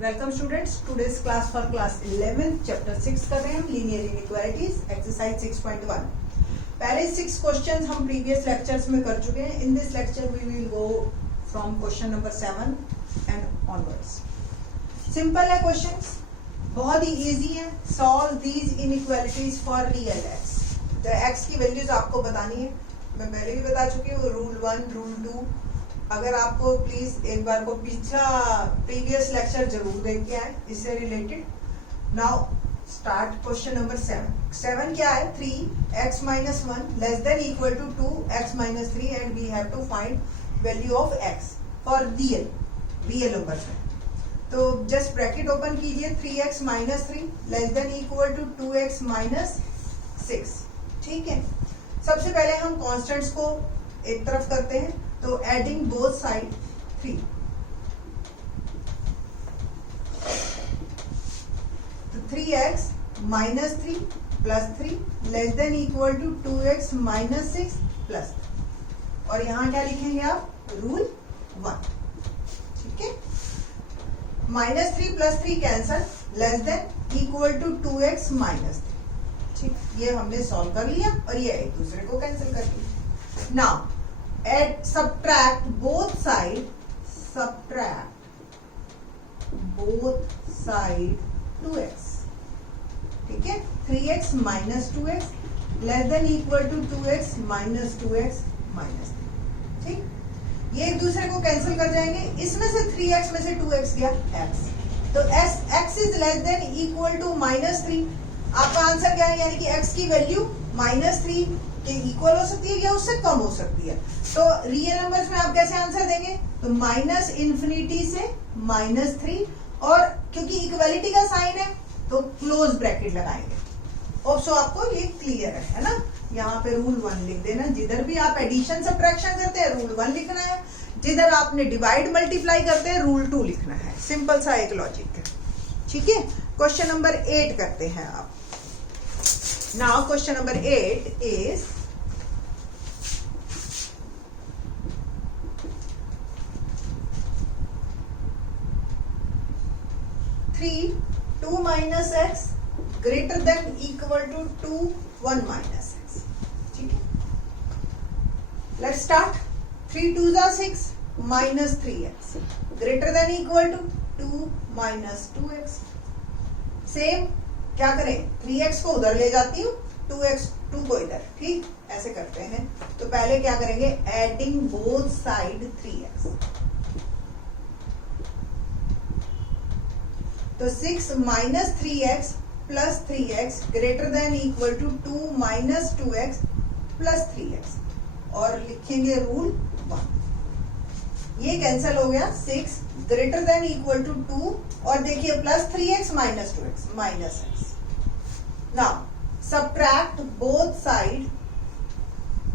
Welcome students, today's class for class 11 chapter 6 कर रहे हैं हम लीनियर इनइक्वालिटीज एक्सरसाइज 6.1। पहले 6 क्वेश्चंस हम प्रीवियस लेक्चर्स में कर चुके हैं। In this lecture we will go from question number 7 and onwards. Simple है क्वेश्चंस, बहुत ही इजी है। Solve these inequalities for real x. The x की वैल्यूज आपको बतानी है, मैं पहले भी बता चुकी हूँ। रूल 1 रूल 2, अगर आपको प्लीज एक बार को पिछला प्रीवियस लेक्चर जरूर देख के आए इससे related. Now start question number 7 क्या है? 3x minus 1 less than equal to 2x minus 3 and we have to find value of x for real numbers में। तो जस्ट ब्रैकेट ओपन कीजिए, 3x minus 3 less than equal to 2x minus 6। ठीक है, सबसे पहले हम कॉन्स्टेंट्स को एक तरफ करते हैं, तो एडिंग बोथ साइड 3, तो 3x minus 3 plus 3 less than equal to 2x minus 6 plus 3। और यहां क्या लिखेंगे आप? रूल 1। ठीक है, -3 plus 3 cancel, less than equal to 2x minus 3। ठीक, ये हमने सॉल्व कर लिया और ये एक दूसरे को कैंसिल कर दिया। Now add subtract both side 2x। ठीक है, 3x minus 2x less than equal to 2x minus 2x minus 3। ठीक, ये एक दूसरे को कैंसिल कर जाएंगे। इसमें से 3x में से 2x गया x, तो x is less than equal to -3। आपका आंसर क्या है? यानी कि x की वैल्यू -3 के इक्वल हो सकती है या उससे कम हो सकती है। तो रियल नंबर्स में आप कैसे आंसर देंगे? तो -∞ से -3, और क्योंकि इक्वलिटी का साइन है तो क्लोज ब्रैकेट लगाएंगे। और सो आपको ये क्लियर है ना? यहाँ पे रूल 1 लिख देना। जिधर भी आप एडिशन सब्ट्रैक्शन करते हैं रूल 1 लिखना है, जिधर आपने डिवाइड मल्टीप्लाई करते हैं रूल 2 लिखना है। सिंपल सा एक लॉजिक है। ठीक है, क्वेश्चन नंबर 8 करते हैं आप। Now question number 8 is 3 2 minus x greater than equal to 2 1 minus x। ठीक है, let's start। 3 2s are 6 minus 3x greater than equal to 2 minus 2x। Same क्या करें? 3x को उधर ले जाती हूँ, 2 को इधर। ठीक, ऐसे करते हैं। तो पहले क्या करेंगे? एडिंग बोथ साइड 3x, तो 6 minus 3x plus 3x greater than equal to 2 minus 2x plus 3x, और लिखेंगे रूल 1। ये कैंसल हो गया, 6 greater than equal to 2, और देखिए plus 3x minus 2x minus x। Now subtract both side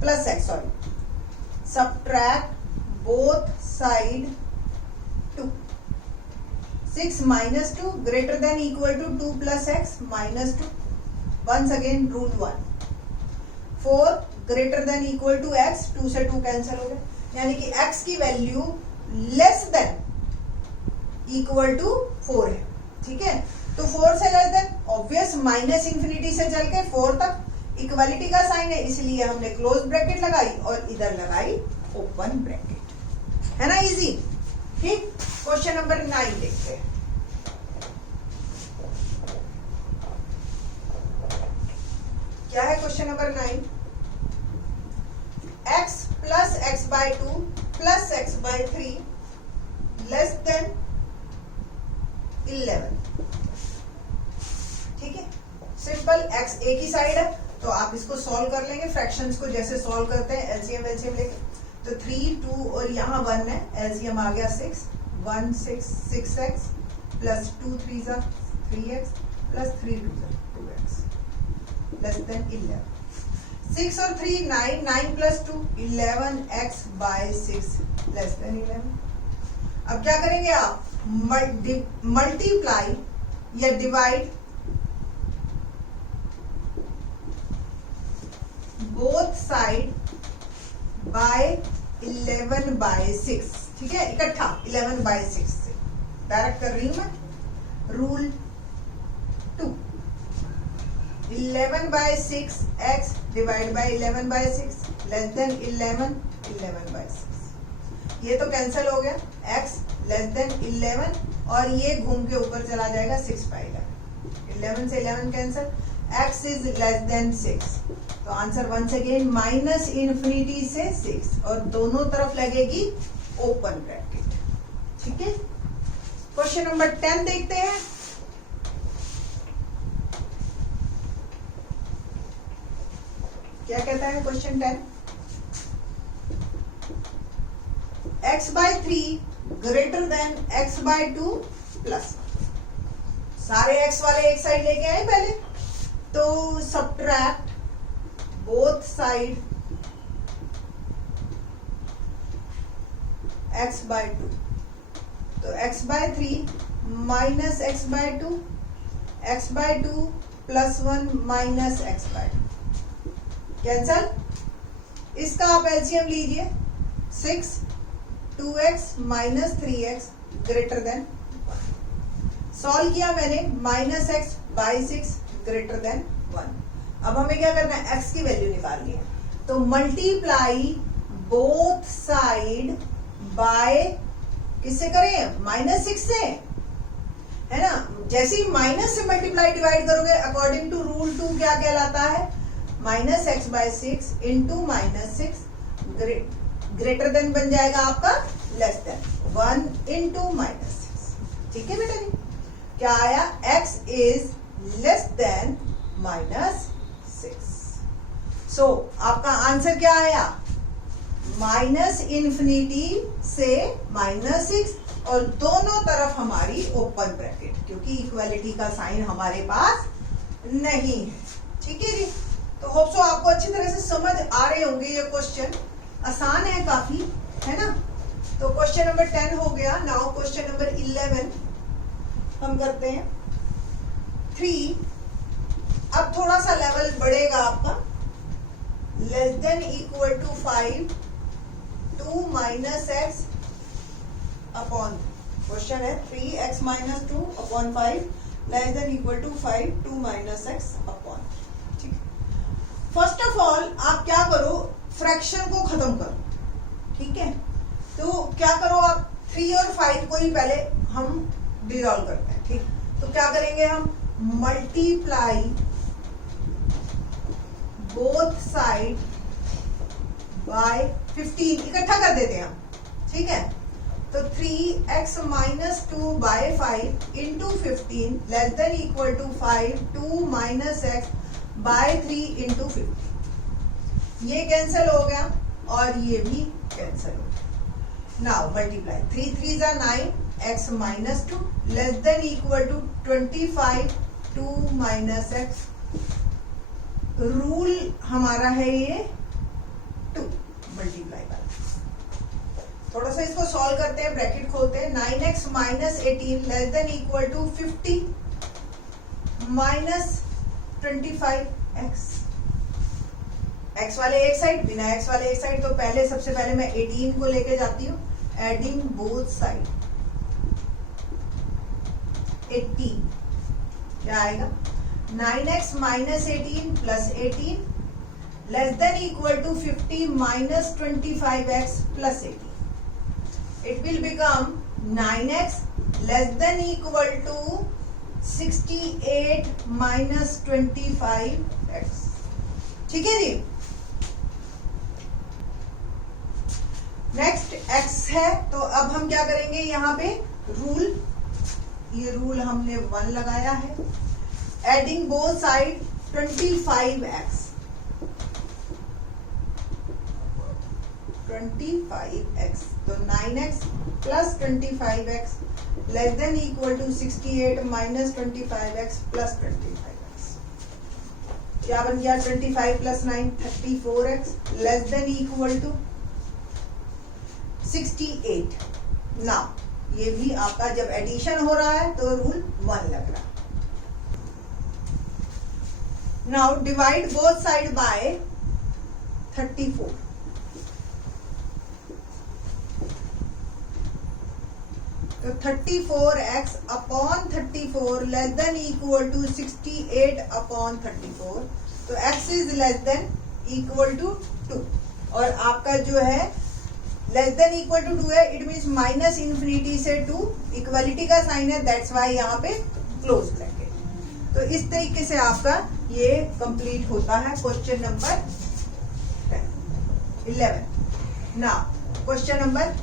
plus x, sorry, subtract both side 2। 6 minus 2 greater than equal to 2 plus x minus 2। Once again rule 1। 4 greater than equal to x, 2 से 2 cancel हो गया, यानी कि x की value less than equal to 4 है। ठीक है, तो 4 से लेस देन ऑब्वियस -∞ से चल के 4 तक इक्वालिटी का साइन है, इसलिए हमने क्लोज ब्रैकेट लगाई और इधर लगाई ओपन ब्रैकेट। है ना इजी? ठीक, क्वेश्चन नंबर 9 देखते हैं। क्या है question number 9? x plus x by 2 plus x by 3 less than 11। ठीक है, सिंपल। x एक ही साइड है तो आप इसको सॉल्व कर लेंगे। फ्रैक्शंस को जैसे सॉल्व करते हैं एलसीएम लेके, तो 3 2 और यहाँ 1 है, एलसीएम आ गया 6 1 6 6x plus 2 3s are 3x plus 3 2s are 2x less than 11। 6 और 3 9, 9 plus 2 11x bye 6 less than 11। अब क्या करेंगे आप? मल्टीप्लाई या divide both side by 11 by 6। ठीक है, इकट्ठा 11/6 से डायरेक्ट कर रही हूं मैं। Rule 2, 11/6 x divide by 11/6 less than 11/6। ये तो कैंसिल हो गया, x लेस देन 11 और ये घूम के ऊपर चला जाएगा 6 पाएगा, 11 से 11 cancel, x is less than 6। तो answer once again minus infinity से 6 और दोनों तरफ लगेगी ओपन ब्रैकेट। ठीक है, क्वेश्चन नंबर 10 देखते हैं। क्या कहता है question 10? x/3 greater than x/2 plus. सारे x वाले एक साइड लेके आए पहले, तो सब्ट्रैक्ट बोथ साइड x/2। तो x/3 minus x/2, x/2 plus 1 minus x/2 cancel. इसका आप एलसीएम लीजिए, 6 2x minus 3x greater than 1। Solve किया मैंने, minus x by 6 greater than 1। अब हमें क्या करना है, x की वैल्यू निकालनी है। तो मल्टीप्लाई बोथ साइड बाय किससे करें, -6 से, है ना। जैसे ही माइनस से मल्टीप्लाई डिवाइड करोगे अकॉर्डिंग टू रूल 2 क्या कहलाता है, -x/6 इंटू -6 ग्रेटर देन बन जाएगा आपका लेस देन 1 इंटू -6। ठीक है बेटा जी, क्या आया, x इज लेस देन -6। सो आपका आंसर क्या आया, माइनस इन्फिनिटी से -6 और दोनों तरफ हमारी ओपन ब्रैकेट, क्योंकि इक्वालिटी का साइन हमारे पास नहीं है। ठीक है जी, तो होप सो आपको अच्छी तरह से समझ आ रहे होंगे। ये क्वेश्चन आसान है काफी, है ना। तो क्वेश्चन नंबर 10 हो गया। नाउ क्वेश्चन नंबर 11 हम करते हैं। 3, अब थोड़ा सा लेवल बढ़ेगा आपका, less than equal to 5 2 minus x upon, question है 3x minus 2 upon 5 less than equal to 5 2 minus x upon. ठीक है, फर्स्ट ऑफ ऑल आप क्या करो, फ्रैक्शन को खत्म करो। ठीक है, तो क्या करो आप, 3 और 5 को ही पहले हम डिसॉल्व करते हैं। ठीक, तो क्या करेंगे हम, मल्टीप्लाई बोथ साइड बाय 15, इकट्ठा कर देते हैं हम। ठीक है, तो 3x minus 2 by 5 into 15 less than equal to 5 2 minus x by 3 into 15। ये कैंसिल हो गया और ये भी कैंसिल हो गया। नाउ मल्टीप्लाई 3 3 जा 9 x minus 2 less than equal to 25 2 minus x. Rule हमारा है ये 2 मल्टीप्लाई वाला। थोड़ा सा इसको सॉल्व करते हैं, ब्रैकेट खोलते हैं। 9x minus 18 less than equal to 50 minus 25x। x वाले एक साइड, बिना x वाले एक साइड, तो पहले सबसे पहले मैं 18 को लेके जाती हूँ, एडिंग बोथ साइड 80 क्या आएगा, 9x minus 18 plus 18 less than equal to 50 minus 25x plus 18। It will become 9x less than equal to 68 minus 25x। ठीक है जी, नेक्स्ट x है, तो अब हम क्या करेंगे, यहाँ पे रूल, ये रूल हमने 1 लगाया है, adding both side 25x 25x, तो 9x plus 25x less than equal to 68 minus 25x plus 25x। क्या बन गया, 25 plus 9 34x less than equal to 68। Now ये भी आपका जब एडिशन हो रहा है तो रूल 1 लग रहा है। Now divide both side by 34। तो 34x upon 35 34 less than equal to 68/34, तो x is less than equal to 2, और आपका जो है लेस देन इक्वल टू 2 है, इट मीन्स माइनस इन्फिनिटी से 2, इक्वलिटी का साइन है, दैट्स वाई यहाँ पे क्लोज ब्रैकेट। तो इस तरीके से आपका ये कंप्लीट होता है question number 11। Now question number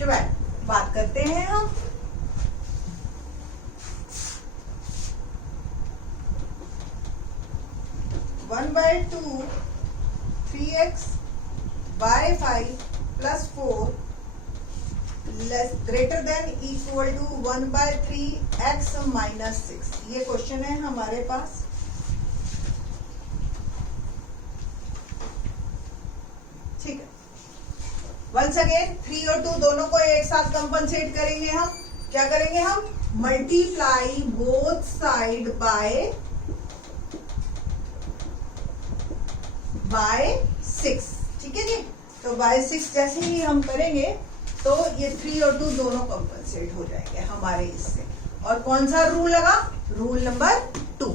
12 बात करते हैं हम। One by 2 3x by 5 plus 4 less greater than equal to 1 by 3x minus 6, ये क्वेश्चन है हमारे पास। ठीक है, वंस अगेन 3 और 2 दोनों को एक साथ कंपनसेट करेंगे हम। क्या करेंगे हम? मल्टीप्लाई बोथ साइड बाय 6, ठीक है जी। तो बाय 6 जैसे ही हम करेंगे तो ये 3 और 2 दोनों कंपनसेट हो जाएंगे हमारे इससे। और कौन सा रूल लगा? रूल नंबर 2,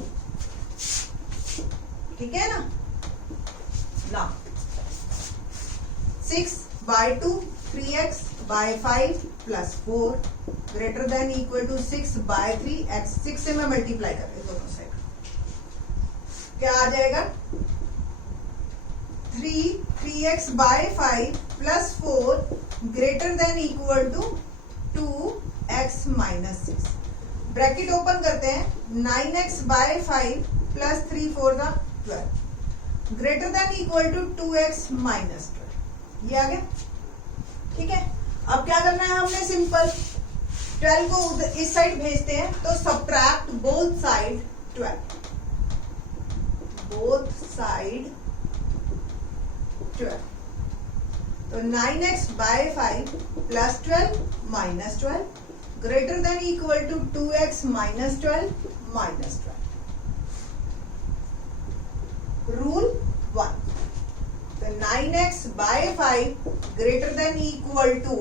ठीक है ना। 6 by 2 3x by 5 plus 4 greater than equal to 6 by 3x, 6 से मैं मल्टीप्लाई कर रही हूँ दोनों साइड, क्या आ जाएगा? 3x by 5 plus 4 greater than equal to 2x minus 6, bracket open करते हैं। 9x by 5 plus 3 4 का 12 greater than equal to 2x minus 12, ये आ गया, ठीक है। अब क्या करना है हमने? सिंपल 12 को इस साइड भेजते हैं, तो subtract both side 12, both side 12, तो 9x by 5 plus 12 minus 12 greater than equal to 2x minus 12 minus 12, rule 1। तो 9x by 5 greater than equal to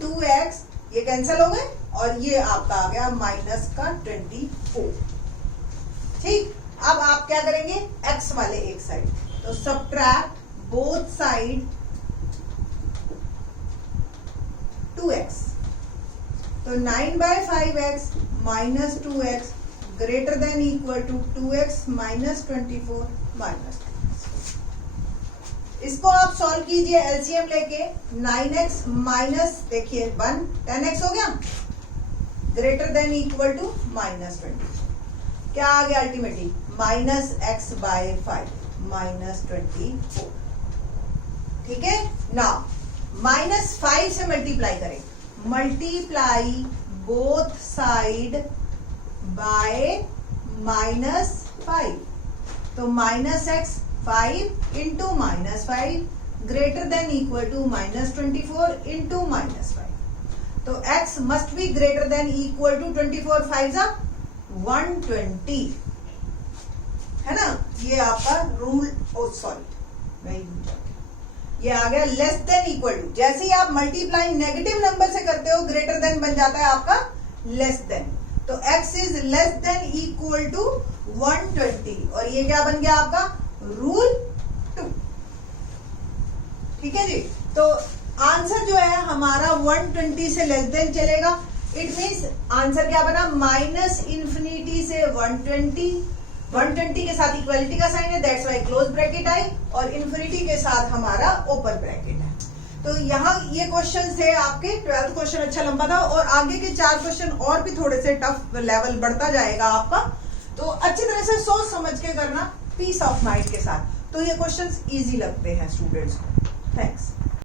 2x, ये कैंसिल हो गए, और ये आपका आ गया माइनस का 24, ठीक। अब आप क्या करेंगे? x वाले एक साइड, तो सब्ट्रैक्ट बोथ साइड 2x, तो 9 by 5x minus 2x greater than equal to 2x minus 24 minus 2। इसको आप सॉल्व कीजिए एलसीएम लेके। 9x माइनस देखिए 1, 10x हो गया, greater than equal to minus 24, क्या आ गया ultimately? Minus x by 5 minus 24, ठीक है ना। -5 से मल्टीप्लाई करें, मल्टीप्लाई बोथ साइड बाय -5, तो -x 5 into -5 greater than equal to -24 into -5, तो x must be greater than equal to 24, 5 जा 120, है ना। ये आपका रूल, सॉरी ये आ गया लेस देन इक्वल टू। जैसे ही आप मल्टीप्लाई नेगेटिव नंबर से करते हो, ग्रेटर देन बन जाता है आपका लेस देन, तो x is less than equal to 120, और ये क्या बन गया आपका? रूल 2, ठीक है जी। तो आंसर जो है हमारा 120 से लेस देन चलेगा, इट मीन्स आंसर क्या बना? माइनस इन्फिनिटी से 120 के साथ इक्वलिटी का साइन है, दैट्स वाई क्लोज ब्रैकेट आई, और इन्फिनिटी के साथ हमारा ओपन ब्रैकेट है। तो यहाँ ये क्वेश्चन थे आपके, 12th क्वेश्चन अच्छा लंबा था, और आगे के 4 क्वेश्चन और भी थोड़े से टफ लेवल बढ़ता जाएगा आपका, तो अच्छी तरह से सोच समझ के करना, पीस ऑफ माइंड के साथ, तो ये क्वेश्चंस इजी लगते हैं स्टूडेंट्स को। थैंक्स।